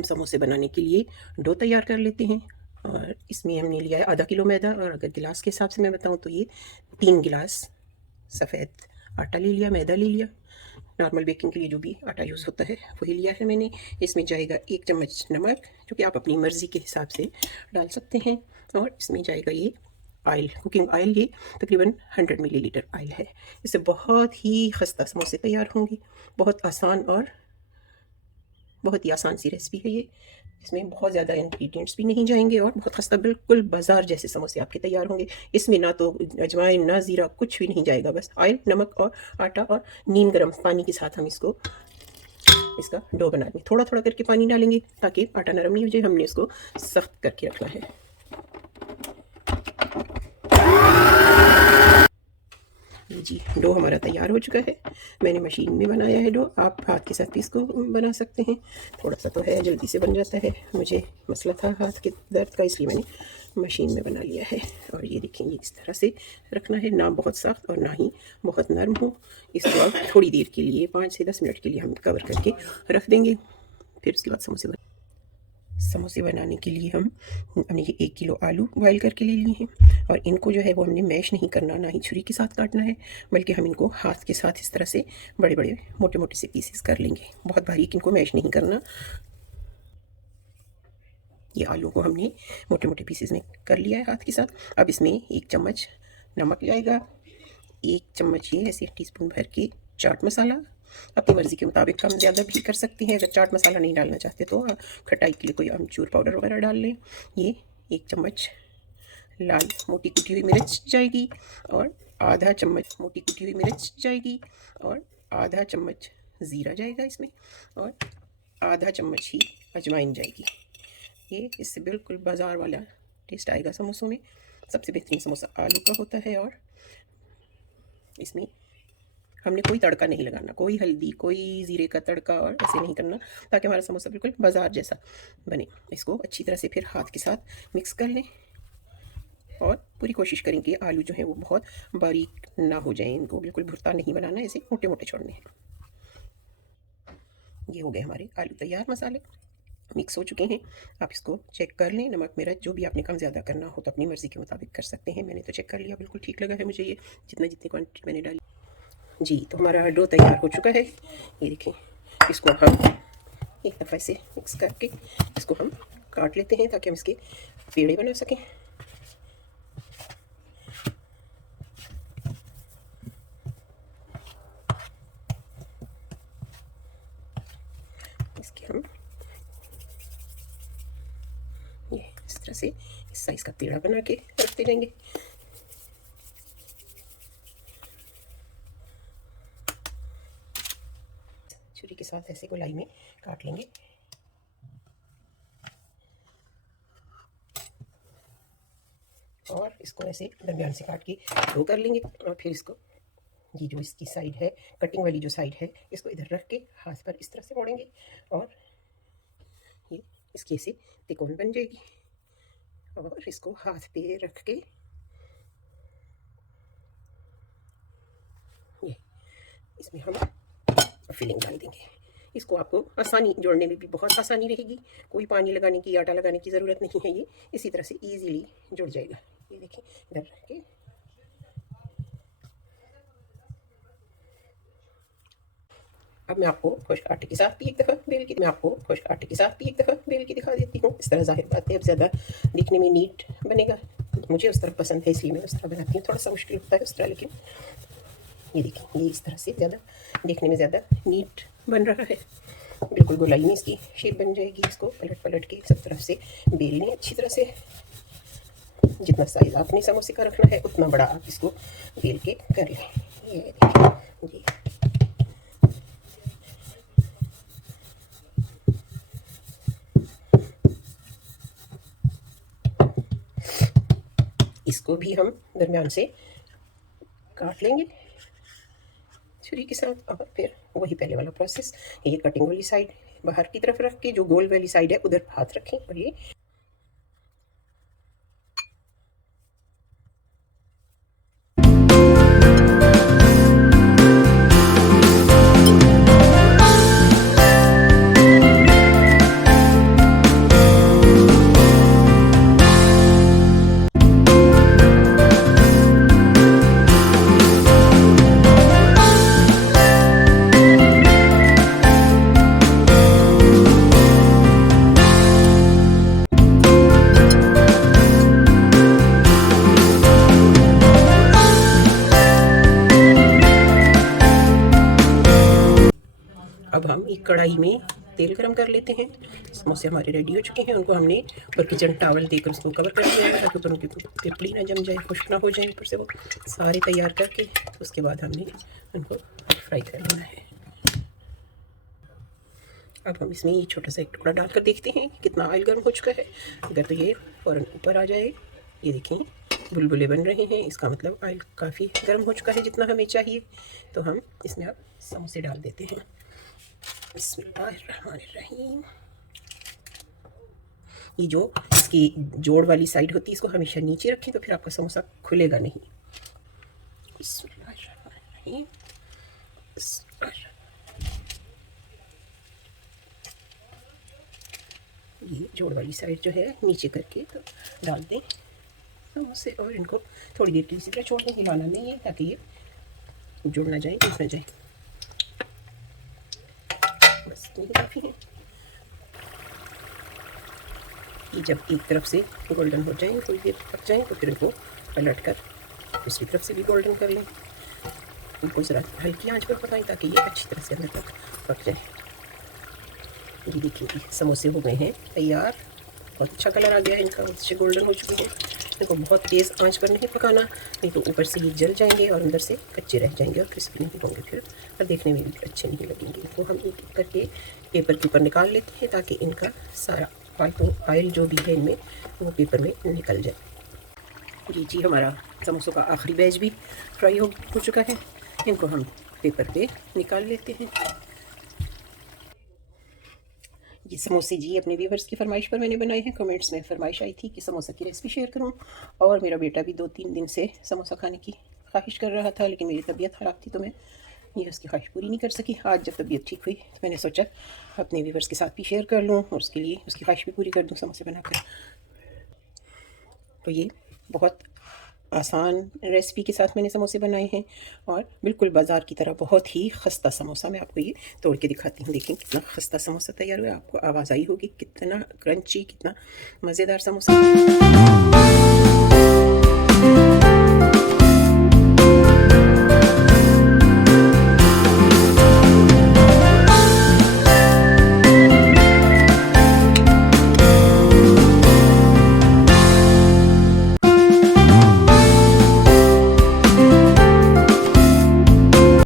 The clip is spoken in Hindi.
हम समोसे बनाने के लिए डो तैयार कर लेते हैं। और इसमें हमने लिया है आधा किलो मैदा, और अगर गिलास के हिसाब से मैं बताऊं तो ये 3 गिलास सफ़ेद आटा ले लिया, मैदा ले लिया। नॉर्मल बेकिंग के लिए जो भी आटा यूज़ होता है वही लिया है मैंने। इसमें जाएगा 1 चम्मच नमक, जो कि आप अपनी मर्ज़ी के हिसाब से डाल सकते हैं। और इसमें जाएगा ये ऑयल, कुकिंग ऑयल, ये तकरीबन 100 मिलीलीटर ऑयल है। इससे बहुत ही खस्ता समोसे तैयार होंगे। बहुत आसान और बहुत ही आसान सी रेसिपी है ये। इसमें बहुत ज़्यादा इंग्रेडिएंट्स भी नहीं जाएंगे और बहुत खस्ता, बिल्कुल बाजार जैसे समोसे आपके तैयार होंगे। इसमें ना तो अजवाइन ना ज़ीरा, कुछ भी नहीं जाएगा, बस ऑयल, नमक और आटा और नीम गर्म पानी के साथ हम इसका डो बनाएंगे। थोड़ा थोड़ा करके पानी डालेंगे ताकि आटा नरम नहीं हो जाए। हमने इसको सख्त करके रखना है। जी, डो हमारा तैयार हो चुका है। मैंने मशीन में बनाया है डो, आप हाथ के साथ भी इसको बना सकते हैं। थोड़ा सा तो है, जल्दी से बन जाता है। मुझे मसला था हाथ के दर्द का, इसलिए मैंने मशीन में बना लिया है। और ये देखेंगे, इस तरह से रखना है, ना बहुत सख्त और ना ही बहुत नरम हो। इसको अब थोड़ी देर के लिए 5 से 10 मिनट के लिए हम कवर करके रख देंगे। फिर उसके बाद समोसे बनाने के लिए हमने ये 1 किलो आलू बॉयल करके ले लिए हैं। और इनको जो है वो हमने मैश नहीं करना, ना ही छुरी के साथ काटना है, बल्कि हम इनको हाथ के साथ इस तरह से बड़े बड़े मोटे मोटे से पीसेस कर लेंगे। बहुत बारीक इनको मैश नहीं करना। ये आलू को हमने मोटे मोटे पीसेस में कर लिया है हाथ के साथ। अब इसमें 1 चम्मच नमक जाएगा, 1 चम्मच ये ऐसे टीस्पून भर के चाट मसाला। अपनी मर्ज़ी के मुताबिक कम ज़्यादा भी कर सकते हैं। अगर चाट मसाला नहीं डालना चाहते तो खटाई के लिए कोई अमचूर पाउडर वगैरह डाल लें। ये 1 चम्मच लाल मोटी कुटी हुई मिर्च जाएगी, और आधा चम्मच मोटी कुटी हुई मिर्च जाएगी, और आधा चम्मच ज़ीरा जाएगा इसमें, और आधा चम्मच ही अजवाइन जाएगी। ये इससे बिल्कुल बाज़ार वाला टेस्ट आएगा समोसों में। सबसे बेहतरीन समोसा आलू का होता है। और इसमें हमने कोई तड़का नहीं लगाना, कोई हल्दी, कोई ज़ीरे का तड़का और ऐसे नहीं करना, ताकि हमारा समोसा बिल्कुल बाज़ार जैसा बने। इसको अच्छी तरह से फिर हाथ के साथ मिक्स कर लें, और पूरी कोशिश करें कि आलू जो है वो बहुत बारीक ना हो जाए। इनको बिल्कुल भुरता नहीं बनाना, ऐसे मोटे मोटे छोड़ने हैं। ये हो गए हमारे आलू तैयार। मसाले मिक्स हो चुके हैं। आप इसको चेक कर लें, नमक मिर्च जो भी आपने कम ज़्यादा करना हो तो अपनी मर्ज़ी के मुताबिक कर सकते हैं। मैंने तो चेक कर लिया, बिल्कुल ठीक लगा है मुझे ये, जितनी क्वान्टिटी मैंने डाली। जी, तो हमारा डो तैयार हो चुका है। ये देखें, इसको हम एक दफ़ा से मिक्स करके इसको हम काट लेते हैं ताकि हम इसके पेड़े बना सकें। इसके हम ये इस तरह से इस साइज़ का पेड़ा बना के रखते जाएंगे। छुरी के साथ ऐसे गोलाई में काट लेंगे। और इसको ऐसे दरमियान से काट के दो कर लेंगे। और फिर इसको, ये जो इसकी साइड है, कटिंग वाली जो साइड है, इसको इधर रख के हाथ पर इस तरह से मोड़ेंगे, और ये इसकी ऐसे तिकोन बन जाएगी। और इसको हाथ पे रख के ये इसमें हम फिलिंग डाल देंगे। इसको आपको आसानी जोड़ने में भी बहुत आसानी रहेगी, कोई पानी लगाने की, आटा लगाने की ज़रूरत नहीं है। ये इसी तरह से इजीली जुड़ जाएगा। ये देखिए, इधर रख के अब मैं आपको खुश्क आटे के साथ भी एक दफ़ा बेल के दिखा देती हूँ। इस तरह ज़ाहिर बात है अब ज़्यादा दिखने में नीट बनेगा। मुझे उस तरह पसंद है, इसलिए मैं उस तरह बनाती हूँ। थोड़ा सा मुश्किल होता है उस तरह, लेकिन ये देखिए, ये इस तरह से ज़्यादा देखने में ज़्यादा नीट बन रहा है। बिल्कुल गोलाई में इसकी शेप बन जाएगी। इसको पलट पलट के सब तरफ से बेल लें अच्छी तरह से। जितना साइज़ आपने समोसे का रखना है उतना बड़ा आप इसको बेल के कर लें। ये देखिए जी, इसको भी हम दरमियान से काट लेंगे छुरी के साथ। और फिर वही पहले वाला प्रोसेस, ये कटिंग वाली साइड बाहर की तरफ रख के, जो गोल वाली साइड है उधर हाथ रखें, और ये अब हम एक कढ़ाई में तेल गरम कर लेते हैं। समोसे हमारे रेडी हो चुके हैं, उनको हमने ऊपर किचन टॉवल देकर उसको कवर कर दिया है ताकि ऊपर उनकी पिपड़ी ना जम जाए, खुश्क ना हो जाए ऊपर से वो सारे तैयार करके। उसके बाद हमने उनको फ्राई कर लेना है। अब हम इसमें ये छोटा सा एक टुकड़ा डालकर देखते हैं कितना ऑयल गर्म हो चुका है। अगर तो ये फ़ौरन ऊपर आ जाए, ये देखें बुलबुले बन रहे हैं, इसका मतलब ऑयल काफ़ी गर्म हो चुका है जितना हमें चाहिए। तो हम इसमें अब समोसे डाल देते हैं। बिस्मिल्लाहिर्रहमानिर्रहीम। ये जो इसकी जोड़ वाली साइड होती है इसको हमेशा नीचे रखें, तो फिर आपका समोसा खुलेगा नहीं। बिस्मिल्लाहिर्रहमानिर्रहीम। ये जोड़ वाली साइड जो है नीचे करके तो डाल दें समोसे, और इनको थोड़ी देर के लिए इसी तरह छोड़ दें, हिलाना नहीं है ताकि ये जुड़ ना जाए, टूट ना जाए। बस ये काफ़ी है। ये जब एक तरफ से गोल्डन हो जाए, थोड़ी देर पक जाए, तो फिर इनको पलट कर दूसरी तरफ से भी गोल्डन कर लें। इनको ज़रा हल्की आंच पर पकाएं ताकि ये अच्छी तरह से अंदर तक पक जाए। ये देखिए समोसे हो गए हैं तैयार, बहुत अच्छा कलर आ गया है इनका, अच्छे गोल्डन हो चुके हैं। इनको बहुत तेज़ आंच पर नहीं पकाना, नहीं तो ऊपर से ये जल जाएंगे और अंदर से कच्चे रह जाएंगे और क्रिस्पी नहीं होंगे फिर, और देखने में भी अच्छे नहीं लगेंगे। तो हम एक एक करके पेपर के ऊपर निकाल लेते हैं ताकि इनका सारा ऑयल जो भी है इनमें वो पेपर में निकल जाए। जी हमारा समोसों का आखिरी बैच भी फ्राई हो चुका है। इनको हम पेपर पे निकाल लेते हैं। ये समोसे जी अपने व्यूवर्स की फरमाइश पर मैंने बनाए हैं। कमेंट्स में फरमाइश आई थी कि समोसा की रेसिपी शेयर करूं, और मेरा बेटा भी 2-3 दिन से समोसा खाने की ख्वाहिश कर रहा था, लेकिन मेरी तबीयत ख़राब थी तो मैं ये उसकी ख्वाहिश पूरी नहीं कर सकी। आज जब तबीयत ठीक हुई तो मैंने सोचा अपने व्यूवर्स के साथ भी शेयर कर लूँ और उसके लिए उसकी ख्वाहिश भी पूरी कर दूँ समोसे बनाकर। तो ये बहुत आसान रेसिपी के साथ मैंने समोसे बनाए हैं, और बिल्कुल बाज़ार की तरह बहुत ही खस्ता समोसा। मैं आपको ये तोड़ के दिखाती हूँ, देखें कितना खस्ता समोसा तैयार हुआ है। आपको आवाज़ आई होगी कितना क्रंची, कितना मज़ेदार समोसा।